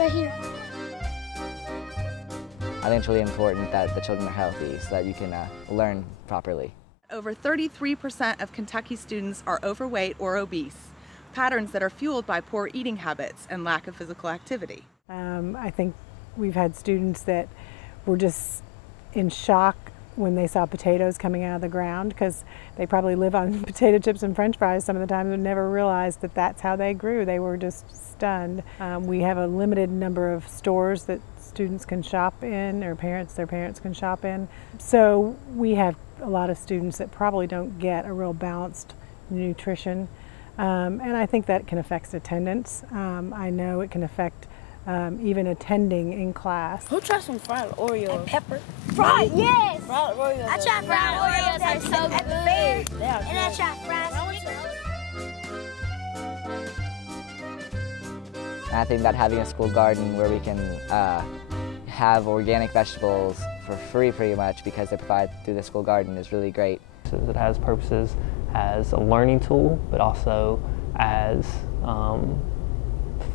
right here. I think it's really important that the children are healthy so that you can learn properly. Over 33% of Kentucky students are overweight or obese, patterns that are fueled by poor eating habits and lack of physical activity. I think we've had students that were just in shock when they saw potatoes coming out of the ground, because they probably live on potato chips and french fries some of the time and never realized that that's how they grew. They were just stunned. We have a limited number of stores that students can shop in, or their parents can shop in. So we have a lot of students that probably don't get a real balanced nutrition. And I think that can affect attendance. I know it can affect even attending in class. Who tried some fried Oreos? And pepper. Fried, yes! Fried Oreos. I tried fried Oreos at the fair, and I tried fried Snickers. And I think that having a school garden where we can have organic vegetables for free pretty much because they're provided through the school garden is really great. It has purposes as a learning tool, but also as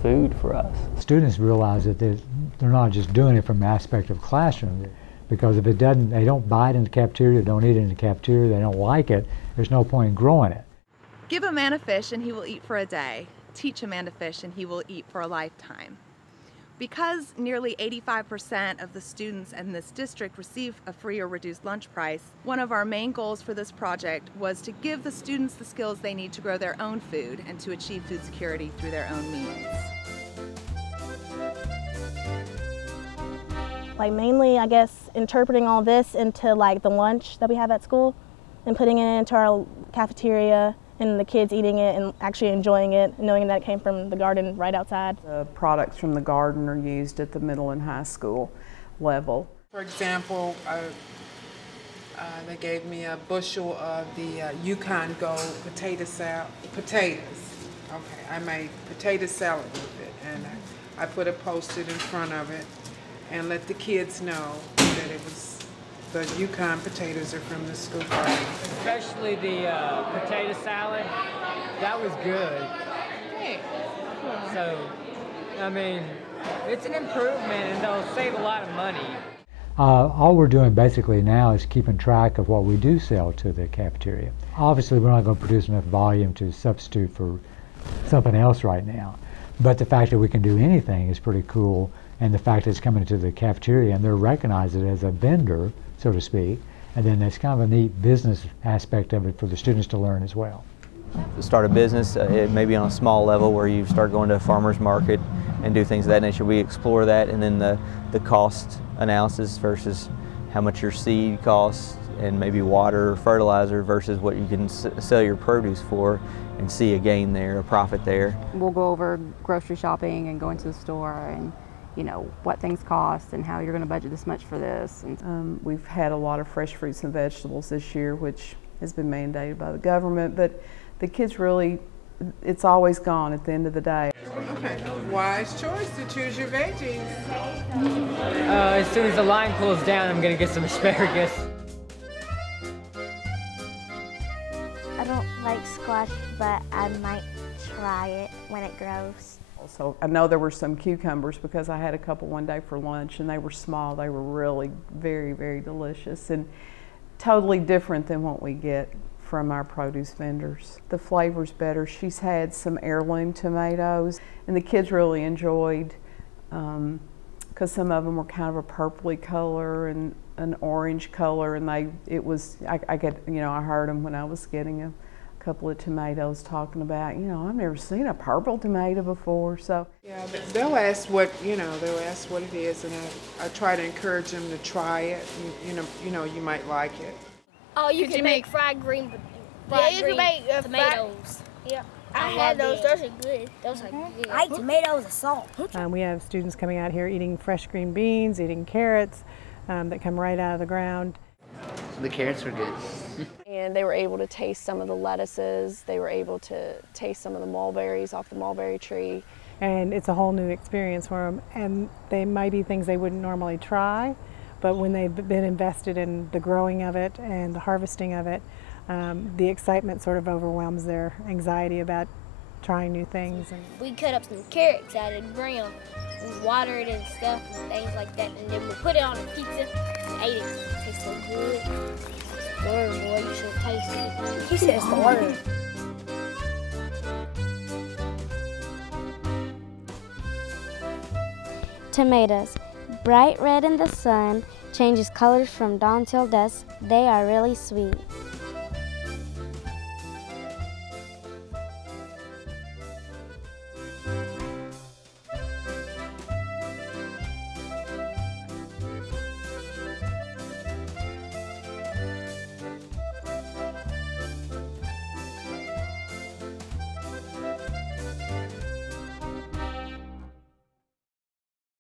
food for us. Students realize that they're not just doing it from the aspect of classroom, because if they don't buy it in the cafeteria, don't eat it in the cafeteria, they don't like it, there's no point in growing it. Give a man a fish and he will eat for a day. Teach a man to fish and he will eat for a lifetime. Because nearly 85% of the students in this district receive a free or reduced lunch price, one of our main goals for this project was to give the students the skills they need to grow their own food and to achieve food security through their own means. Like mainly, I guess, interpreting all this into like the lunch that we have at school and putting it into our cafeteria and the kids eating it and actually enjoying it, knowing that it came from the garden right outside. The products from the garden are used at the middle and high school level. For example, they gave me a bushel of the Yukon Gold potatoes. Okay, I made potato salad with it, and I put a Post-it in front of it and let the kids know that it was the Yukon potatoes are from the school garden. Especially the potato salad, that was good. Hey. So, I mean, it's an improvement and they'll save a lot of money. All we're doing basically now is keeping track of what we do sell to the cafeteria. Obviously, we're not going to produce enough volume to substitute for something else right now. But the fact that we can do anything is pretty cool, and the fact that it's coming to the cafeteria and they're recognizing it as a vendor, so to speak, and then there's kind of a neat business aspect of it for the students to learn as well. Start a business, it may be on a small level where you start going to a farmer's market and do things of that nature. We explore that, and then the cost analysis versus how much your seed costs and maybe water or fertilizer versus what you can sell your produce for, and see a gain there, a profit there. We'll go over grocery shopping and go into the store and what things cost and how you're going to budget this much for this. And we've had a lot of fresh fruits and vegetables this year, which has been mandated by the government, but the kids really, it's always gone at the end of the day. Okay, wise choice to choose your veggies. As soon as the line cools down, I'm going to get some asparagus. I don't like squash, but I might try it when it grows. So I know there were some cucumbers because I had a couple one day for lunch, and they were small. They were really very, very delicious and totally different than what we get from our produce vendors. The flavor's better. She's had some heirloom tomatoes, and the kids really enjoyed because some of them were kind of a purpley color and an orange color, and I heard them when I was getting a couple of tomatoes talking about, I've never seen a purple tomato before. So yeah, they'll ask what it is, and I try to encourage them to try it. You might like it. Oh, you can make fried green tomatoes. Yeah, I had those. Those are good. Those are good. I like tomatoes and salt. We have students coming out here eating fresh green beans, eating carrots that come right out of the ground. The carrots were good. And they were able to taste some of the lettuces. They were able to taste some of the mulberries off the mulberry tree. And it's a whole new experience for them. And they might be things they wouldn't normally try, but when they've been invested in the growing of it and the harvesting of it, the excitement sort of overwhelms their anxiety about trying new things. And we cut up some carrots out of the ground, we water it and stuff and things like that, and then we put it on a pizza and ate it. It tastes so good. It's the word, boy, you should taste it. He said it's the word. Tomatoes, bright red in the sun, changes colors from dawn till dusk. They are really sweet.